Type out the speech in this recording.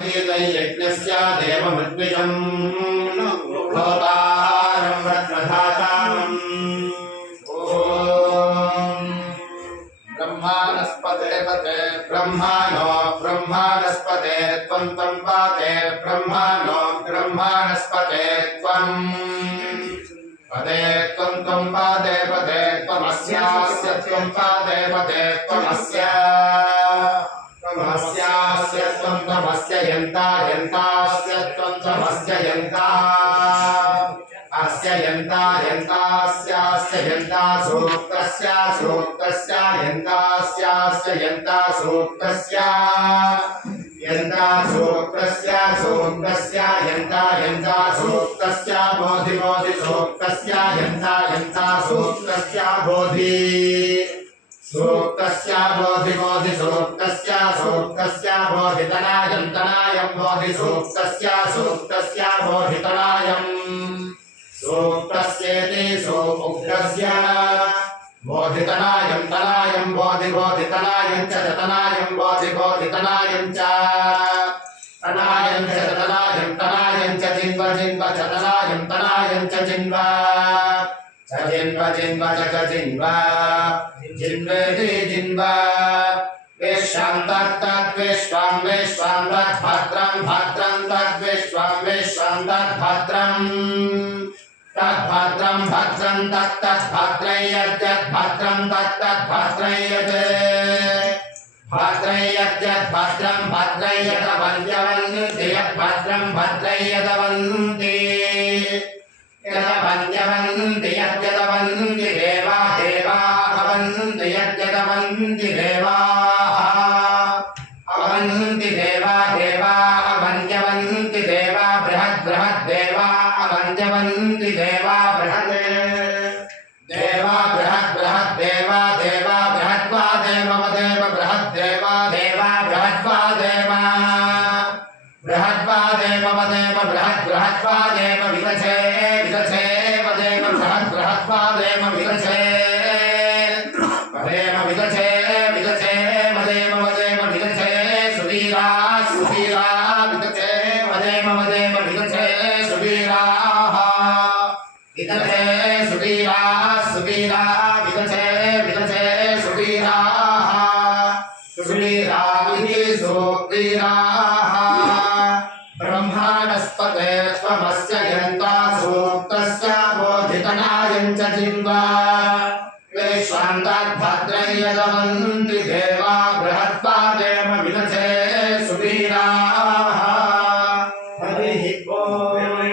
यज्ञस्य देवमद्विजम् भवतारं रत्नधातारम् ब्रह्माणस्पते ब्रह्माणस्पते त्वं तं पाते ब्रह्माणो ब्रह्माणस्पते त्वं पदे त्वं पादे पदे त्वमस्यास्य त्वं पादे पदे त्वमस्य त्वमस्यास्य त्वं त्वमस्य यन्ता यन्तास्य त्वं त्वमस्य यन्ता अस्य यन्ता यन्तास्यास्य यन्ता सूक्तस्य सूक्तस्य यन्तास्यास्य यन्ता सूक्तस्य यन्ता सूक्तस्य सूक्तस्य यन्ता यन्ता सूक्तस्य बोधि बोधि सूक्तस्य यन्ता यन्ता सूक्तस्य बोधि सूक्तस्य बोधि बोधि सूक्तस्य सूक्तस्य बोधितनायं तनायं बोधि सूक्तस्य सूक्तस्य बोधितनायं सूक्तस्येति सूक्तस्य बोधितनायं तनायं बोधि बोधितनायं च तनायं बोधि बोधितनायं च तनायं च तनायं तनायं च जिन्व जिन्व च तनायं तनायं च जिन्व जिन्व जिन्व च जिन्व जिन्वेति जिन्व वेश्वां तद्वेश्वां वेश्वां तद्भद्रं भद्रं तद्वेश्वां वेश्वां तद्भद्रं तद्भद्रं भद्रं तत्तद्भद्रं यद्भद्रं तत्तद्भद्रं यद् भद्रं यद्भद्रं भद्रं यदवन्द्यवन्ति यद्भद्रं भद्रं यदवन्ति यदवन्द्यवन्ति यद्यदवन्ति देवा देवाः वन्ति यद्यदवन्ति देवाः अवन्ति देवा देवा अवन्द्यवन्ति देवा बृहत् बृहत् देवा अवन्द्यवन्ति देवा बृहत् देवा बृहत् बृहत् देवा देवा बृहद्वा देव देव बृहत् देवा देवा बृहद्वा देव बृहद्वा देव देव बृहत् बृहद्वा देव विदधे विदधे देव बृहत् बृहद्वा देव विदधे देव विदधे विदधे देव देव विदधे सुवीरा सुवीरा विदधे देव देव विदधे सुवीराः विदधे सुवीरा सुवीरा विदधे विदधे सुवीराः सुवीरा इति सुवीराः ब्रह्माणस्पते त्वमस्य यन्ता सूक्तस्य बोधितनायं च जिन्व वेश्वां तद्भद्रं यदवन्ति देवा बृहत्वा देव विदधे सुवीराः हरिः ओम्।